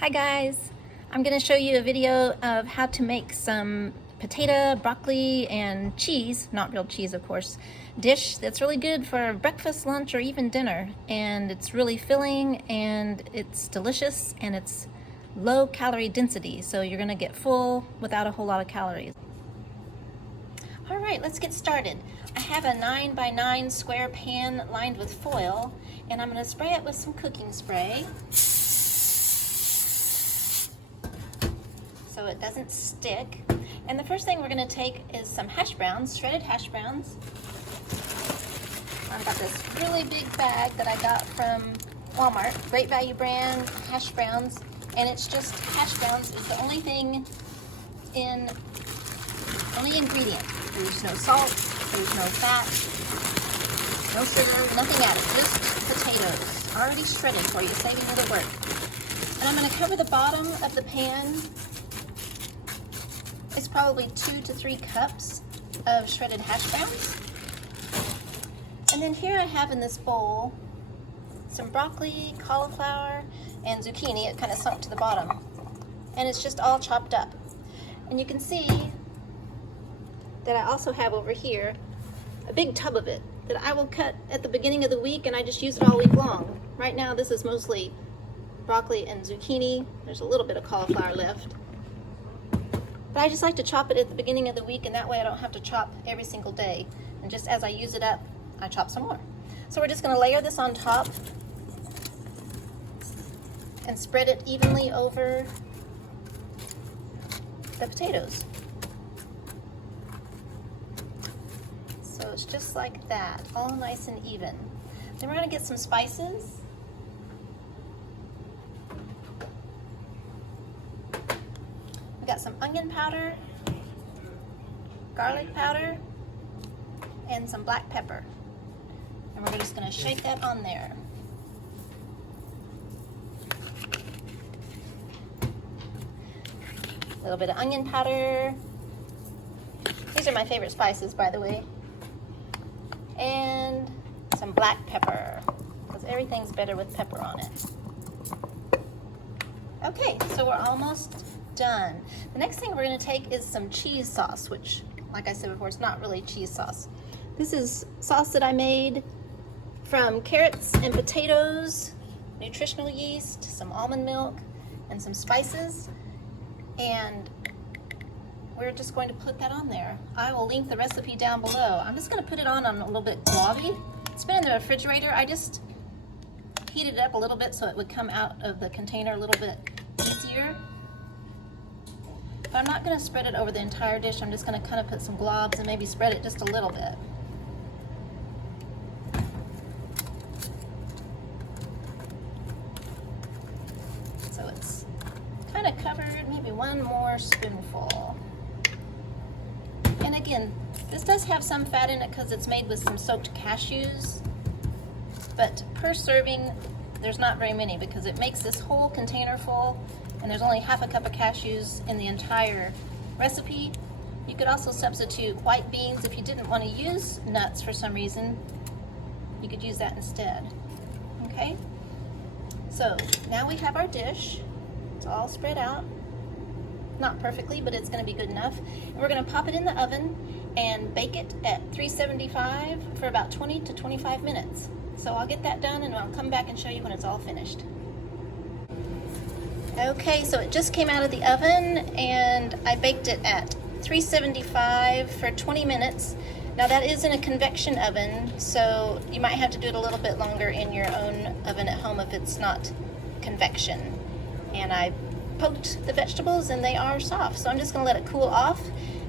Hi guys, I'm going to show you a video of how to make some potato, broccoli, and cheese, not real cheese of course, dish that's really good for breakfast, lunch, or even dinner. And it's really filling and it's delicious and it's low calorie density, so you're going to get full without a whole lot of calories. Alright, let's get started. I have a 9 by 9 square pan lined with foil, and I'm going to spray it with some cooking spray so it doesn't stick. And the first thing we're going to take is some hash browns, shredded hash browns. I've got this really big bag that I got from Walmart, Great Value brand hash browns, and it's just hash browns is the only ingredient. There's no salt, there's no fat, no sugar, nothing added, just potatoes, already shredded for you, saving a little work. And I'm going to cover the bottom of the pan. It's probably 2 to 3 cups of shredded hash browns. And then here I have in this bowl some broccoli, cauliflower, and zucchini. It kind of sunk to the bottom. And it's just all chopped up. And you can see that I also have over here a big tub of it that I will cut at the beginning of the week, and I just use it all week long. Right now this is mostly broccoli and zucchini. There's a little bit of cauliflower left. But I just like to chop it at the beginning of the week, and that way I don't have to chop every single day. And just as I use it up, I chop some more. So we're just going to layer this on top and spread it evenly over the potatoes. So it's just like that, all nice and even. Then we're going to get some spices. We got some onion powder, garlic powder, and some black pepper. And we're just going to shake that on there. A little bit of onion powder. These are my favorite spices, by the way. And some black pepper, because everything's better with pepper on it. Okay, so we're almost done. The next thing we're going to take is some cheese sauce, which, like I said before, it's not really cheese sauce. This is sauce that I made from carrots and potatoes, nutritional yeast, some almond milk, and some spices. And we're just going to put that on there. I will link the recipe down below. I'm just going to put it on a little bit globby. It's been in the refrigerator. I just heated it up a little bit so it would come out of the container a little bit easier. But I'm not going to spread it over the entire dish. I'm just going to kind of put some globs and maybe spread it just a little bit. So it's kind of covered, maybe one more spoonful. And again, this does have some fat in it because it's made with some soaked cashews, but per serving there's not very many because it makes this whole container full, and there's only half a cup of cashews in the entire recipe. You could also substitute white beans if you didn't want to use nuts for some reason. You could use that instead. Okay, so now we have our dish. It's all spread out. Not perfectly, but it's going to be good enough. And we're going to pop it in the oven and bake it at 375 for about 20 to 25 minutes. So I'll get that done and I'll come back and show you when it's all finished. Okay, so it just came out of the oven and I baked it at 375 for 20 minutes. Now that is in a convection oven, so you might have to do it a little bit longer in your own oven at home if it's not convection. And I poked the vegetables and they are soft, so I'm just going to let it cool off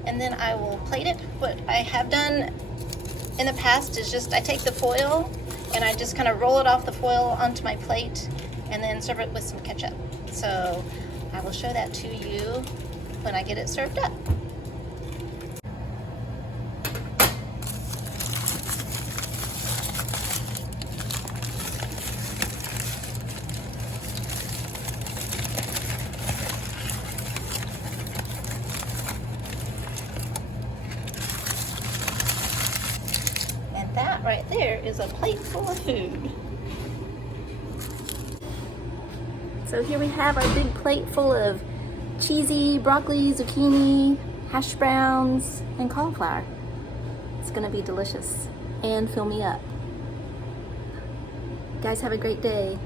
and then I will plate it. What I have done in the past is just I take the foil and I just kind of roll it off the foil onto my plate and then serve it with some ketchup. So I will show that to you when I get it served up. That right there is a plate full of food. So here we have our big plate full of cheesy broccoli, zucchini, hash browns, and cauliflower. It's gonna be delicious and fill me up. Guys, have a great day.